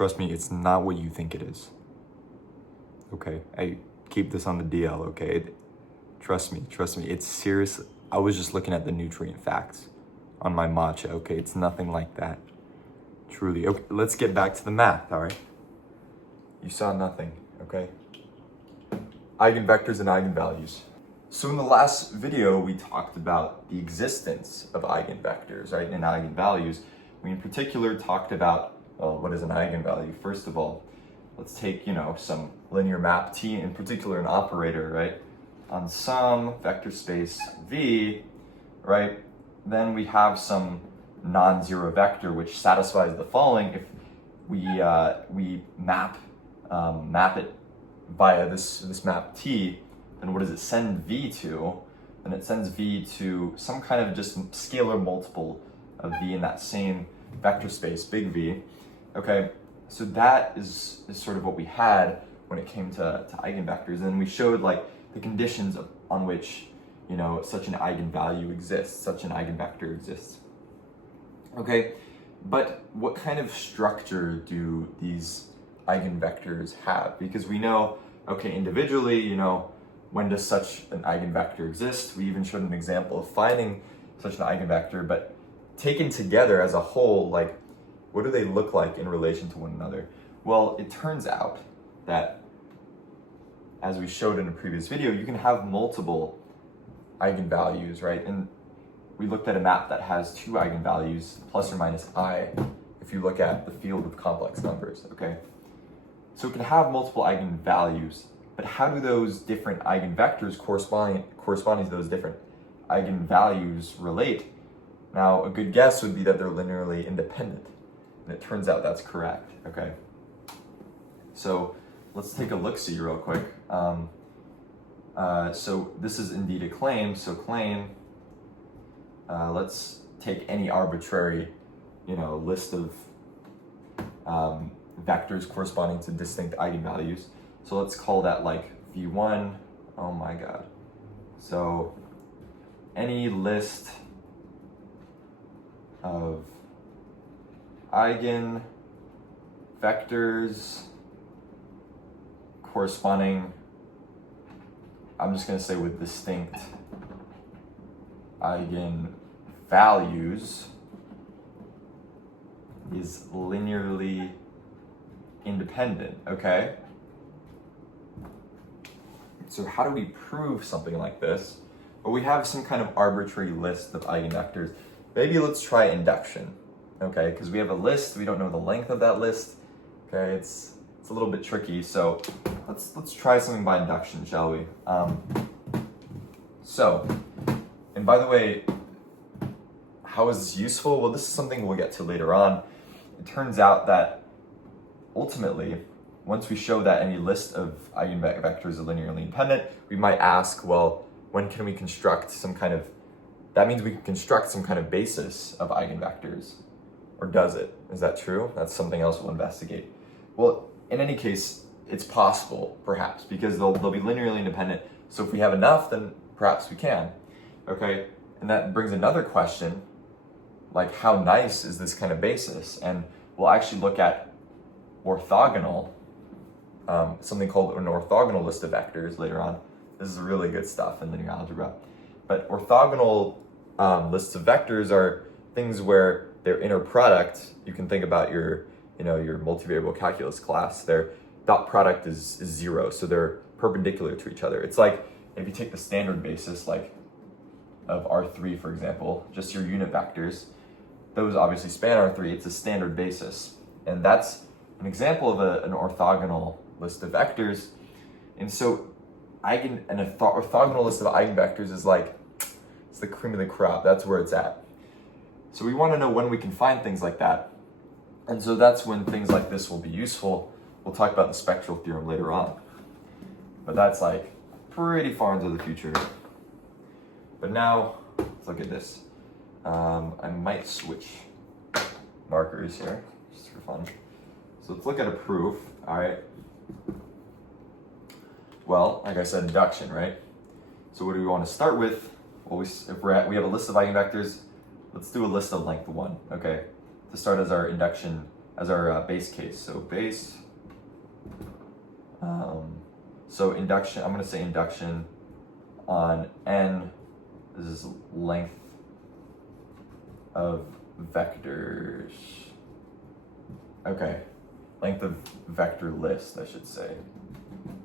Trust me, it's not what you think it is. Okay, I keep this on the DL, okay? Trust me, it's serious. I was just looking at the nutrient facts on my matcha, okay? It's nothing like that, truly. Okay, let's get back to the math, all right? You saw nothing, okay? Eigenvectors and eigenvalues. So in the last video, we talked about the existence of eigenvectors, right, and eigenvalues. We in particular talked about, well, what is an eigenvalue? First of all, let's take, some linear map T, in particular an operator, right, on some vector space V, right? Then we have some non-zero vector which satisfies the following. If we map it via this map T, then what does it send V to? And it sends V to some kind of just scalar multiple of V in that same vector space, big V. Okay, so that is sort of what we had when it came to eigenvectors. And we showed like the conditions on which, such an eigenvalue exists, such an eigenvector exists. Okay, but what kind of structure do these eigenvectors have? Because we know, okay, individually, when does such an eigenvector exist? We even showed an example of finding such an eigenvector, but taken together as a whole, like, what do they look like in relation to one another? Well, it turns out that, as we showed in a previous video, you can have multiple eigenvalues, right? And we looked at a map that has two eigenvalues, plus or minus I, if you look at the field with complex numbers, okay? So it can have multiple eigenvalues, but how do those different eigenvectors corresponding to those different eigenvalues relate? Now, a good guess would be that they're linearly independent, and it turns out that's correct, okay? So let's take a look-see real quick. So this is indeed a claim, so claim, let's take any arbitrary, list of vectors corresponding to distinct eigenvalues. So let's call that like V1, oh my God. So any list of eigenvectors corresponding, I'm just gonna say with distinct eigenvalues is linearly independent, okay? So how do we prove something like this? Well, we have some kind of arbitrary list of eigenvectors. Maybe let's try induction, okay? Because we have a list, we don't know the length of that list, okay? It's a little bit tricky, so let's try something by induction, shall we? And by the way, how is this useful? Well, this is something we'll get to later on. It turns out that ultimately, once we show that any list of eigenvectors are linearly independent, we might ask, well, when can we construct some kind of, that means we can construct some kind of basis of eigenvectors, or does it? Is that true? That's something else we'll investigate. Well, in any case, it's possible, perhaps, because they'll be linearly independent. So if we have enough, then perhaps we can, okay? And that brings another question, like how nice is this kind of basis? And we'll actually look at orthogonal, something called an orthogonal list of vectors later on. This is really good stuff in linear algebra. But orthogonal lists of vectors are things where their inner product, you can think about your multivariable calculus class, their dot product is zero, so they're perpendicular to each other. It's like if you take the standard basis, like of R3, for example, just your unit vectors, those obviously span R3, it's a standard basis. And that's an example of an orthogonal list of vectors. And so an orthogonal list of eigenvectors is like, it's the cream of the crop, that's where it's at. So we want to know when we can find things like that. And so that's when things like this will be useful. We'll talk about the spectral theorem later on. But that's like pretty far into the future. But now, let's look at this. I might switch markers here, just for fun. So let's look at a proof, all right? Well, like I said, induction, right? So what do we want to start with? Well, we have a list of eigenvectors. Let's do a list of length 1, okay? To start as our induction as our base case. So base, so induction, I'm going to say induction on n, this is length of vectors. Okay, length of vector list, I should say.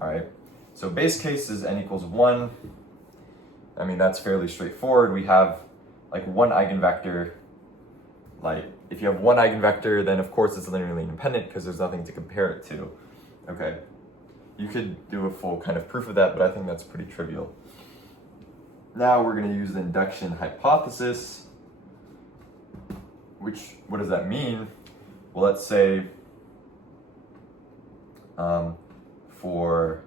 All right, so base case is n equals 1. I mean, that's fairly straightforward. We have like one eigenvector. Like, if you have one eigenvector, then of course it's linearly independent because there's nothing to compare it to. Okay, you could do a full kind of proof of that, but I think that's pretty trivial. Now we're going to use the induction hypothesis, which, what does that mean? Well, let's say for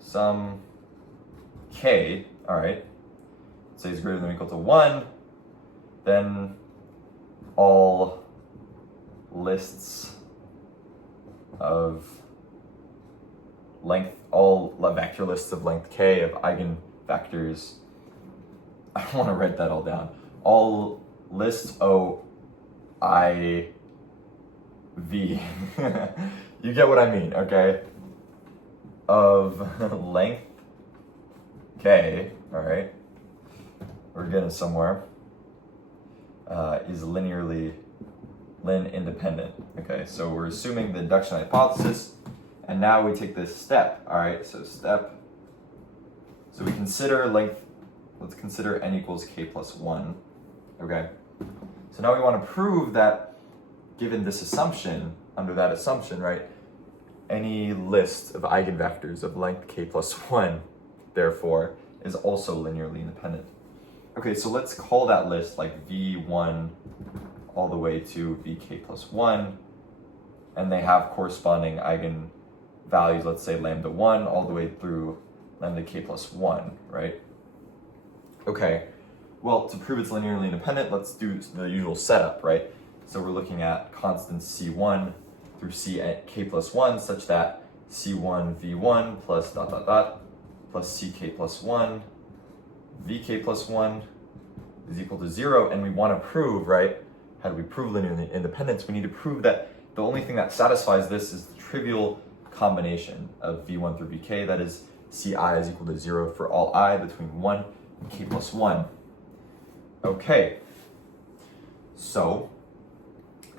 some k, all right, say is greater than or equal to 1, then all lists of length, all vector lists of length k of eigenvectors, I want to write that all down, all lists O I V you get what I mean, okay, of length k, all right, we're getting somewhere, is linearly independent. Okay, so we're assuming the induction hypothesis, and now we take this step. All right, so step, so we consider length, let's consider n equals k plus 1. Okay, so now we want to prove that given this assumption, under that assumption, right, any list of eigenvectors of length k plus 1, therefore, is also linearly independent. Okay, so let's call that list like v1 all the way to vk plus 1, and they have corresponding eigenvalues, let's say lambda 1 all the way through lambda k plus 1, right? Okay, well, to prove it's linearly independent, let's do the usual setup, right? So we're looking at constants c1 through ck plus 1 such that c1 v1 plus dot dot dot plus ck plus 1 vk plus 1 is equal to 0, and we want to prove, right, how do we prove linear independence? We need to prove that the only thing that satisfies this is the trivial combination of v1 through vk, that is ci is equal to 0 for all I between 1 and k plus 1. Okay, so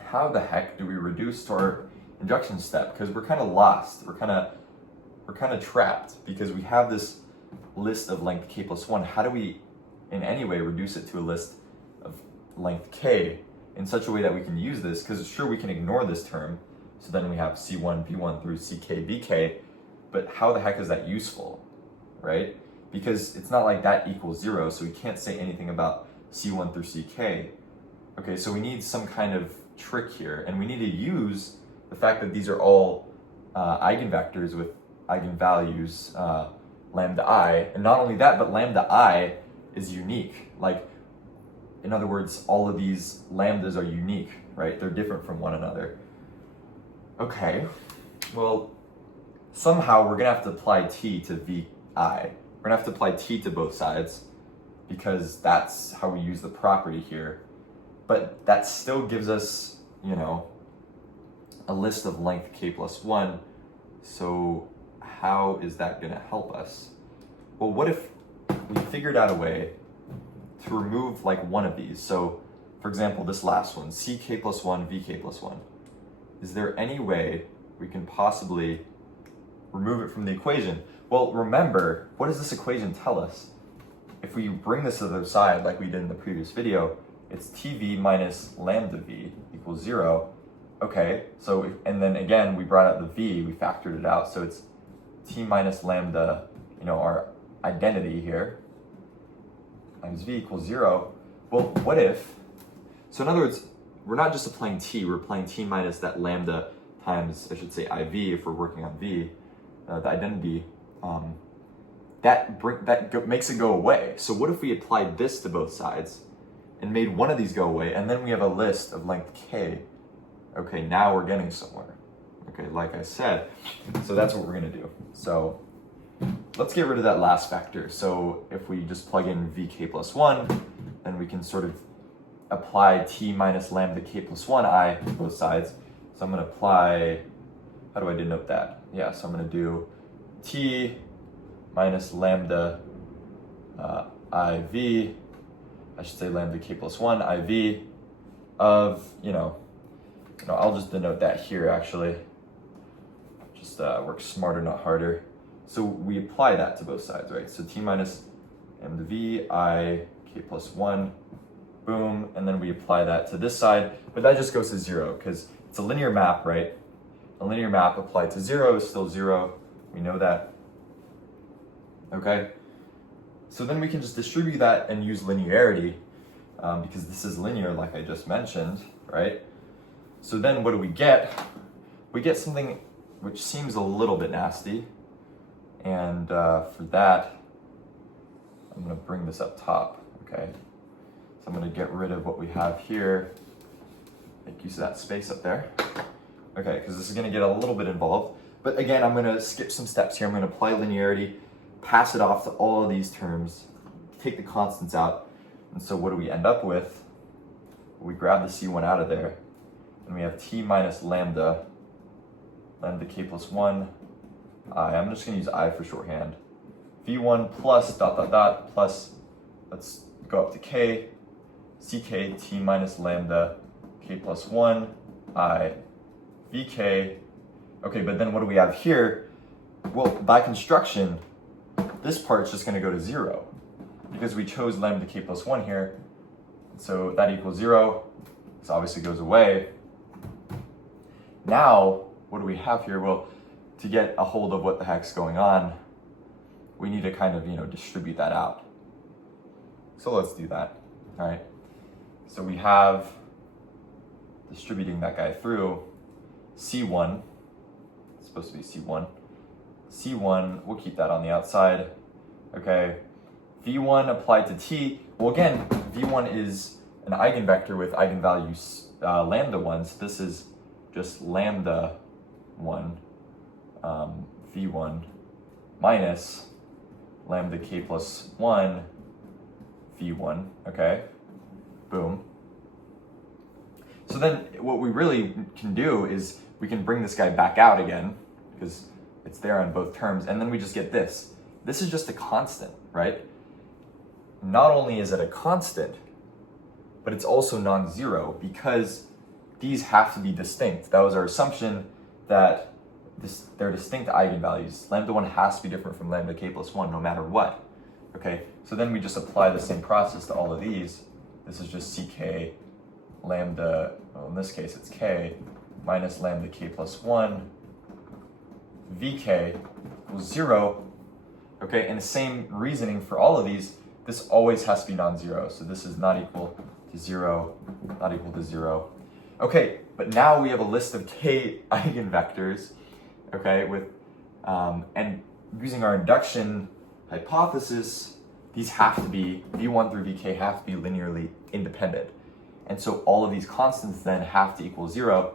how the heck do we reduce to our induction step? Because we're kind of lost, we're kind of trapped, because we have this list of length k plus 1. How do we in any way reduce it to a list of length k in such a way that we can use this? Because sure, we can ignore this term, so then we have c1 v1 through ck vk, but how the heck is that useful, right? Because it's not like that equals 0, so we can't say anything about c1 through ck. Okay, so we need some kind of trick here, and we need to use the fact that these are all eigenvectors with eigenvalues lambda I, and not only that, but lambda I is unique. Like, in other words, all of these lambdas are unique, right? They're different from one another. Okay, well, somehow we're gonna have to apply t to vi. We're gonna have to apply t to both sides, because that's how we use the property here. But that still gives us, you know, a list of length k plus 1. So how is that going to help us? Well, what if we figured out a way to remove like one of these? So, for example, this last one, ck plus 1, vk plus 1. Is there any way we can possibly remove it from the equation? Well, remember, what does this equation tell us? If we bring this to the other side, like we did in the previous video, it's tv minus lambda v equals 0. Okay, so, and then again, we brought out the v, we factored it out, so it's t minus lambda, you know, our identity here, times v equals 0. Well, what if, so in other words, we're not just applying t, we're applying t minus that lambda times, I should say, iv, if we're working on v, the identity, that makes it go away. So what if we applied this to both sides and made one of these go away, and then we have a list of length k? Okay, now we're getting somewhere. Okay, like I said, so that's what we're gonna do. So let's get rid of that last factor. So if we just plug in vk plus 1, then we can sort of apply t minus lambda k plus 1 I to both sides. So I'm going to apply, how do I denote that? Yeah, so I'm going to do t minus lambda IV, I should say lambda k plus 1 IV of, I'll just denote that here actually. Just work smarter, not harder. So we apply that to both sides, right? So t minus lambda V I k plus 1, boom, and then we apply that to this side, but that just goes to 0 because it's a linear map, right? A linear map applied to 0 is still 0. We know that. Okay? So then we can just distribute that and use linearity because this is linear like I just mentioned, right? So then what do we get? We get something which seems a little bit nasty. And for that, I'm going to bring this up top, okay? So I'm going to get rid of what we have here, make use of that space up there. Okay, because this is going to get a little bit involved. But again, I'm going to skip some steps here. I'm going to apply linearity, pass it off to all of these terms, take the constants out. And so what do we end up with? We grab the C1 out of there, and we have t minus lambda k plus 1 I. I'm just going to use I for shorthand. V1 plus ... plus, let's go up to k, ck t minus lambda k plus 1 I vk. Okay, but then what do we have here? Well, by construction, this part's just going to go to 0 because we chose lambda k plus 1 here. So that equals 0. This obviously goes away. Now, what do we have here? Well, to get a hold of what the heck's going on, we need to kind of, distribute that out. So let's do that, all right? So we have, distributing that guy through, C1, it's supposed to be C1. C1, we'll keep that on the outside, okay? V1 applied to T, well again, V1 is an eigenvector with eigenvalues lambda 1, so this is just lambda 1, V1 minus lambda k plus 1 V1, okay? Boom. So then what we really can do is we can bring this guy back out again because it's there on both terms, and then we just get this. This is just a constant, right? Not only is it a constant, but it's also non-zero because these have to be distinct. That was our assumption that they're distinct eigenvalues. Lambda 1 has to be different from lambda k plus 1 no matter what. Okay, so then we just apply the same process to all of these. This is just ck lambda, well in this case it's k, minus lambda k plus 1 vk equals 0. Okay, and the same reasoning for all of these, this always has to be non-zero. So this is not equal to 0, not equal to 0. Okay, but now we have a list of k eigenvectors, okay, with, and using our induction hypothesis, these have to be, v1 through vk have to be linearly independent. And so all of these constants then have to equal 0.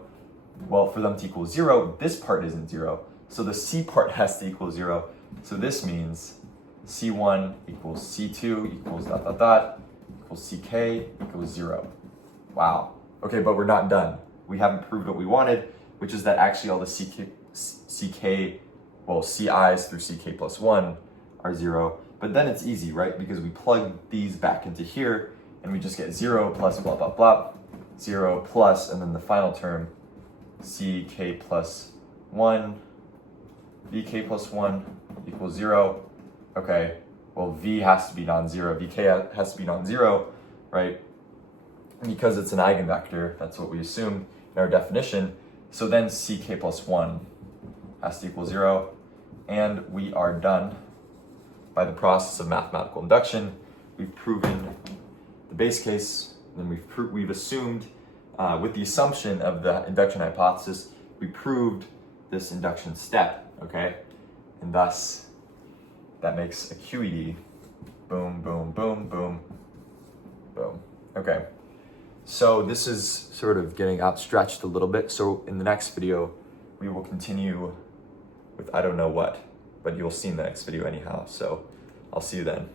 Well, for them to equal 0, this part isn't 0. So the c part has to equal 0. So this means c1 equals c2 equals ... equals ck equals 0. Wow. Okay, but we're not done. We haven't proved what we wanted, which is that actually all the CIs through ck plus 1 are 0. But then it's easy, right? Because we plug these back into here, and we just get 0 plus blah, blah, blah, 0 plus, and then the final term, ck plus 1, vk plus 1 equals 0. Okay, well, v has to be non-zero. vk has to be non-zero, right? Because it's an eigenvector, that's what we assumed in our definition. So then ck plus 1 has to equal 0, and we are done. By the process of mathematical induction, we've proven the base case, and we've assumed, with the assumption of the induction hypothesis, we proved this induction step, okay? And thus, that makes a QED, boom, boom, boom, boom, boom. Okay, so this is sort of getting outstretched a little bit. So in the next video, we will continue with I don't know what, but you'll see in the next video anyhow. So I'll see you then.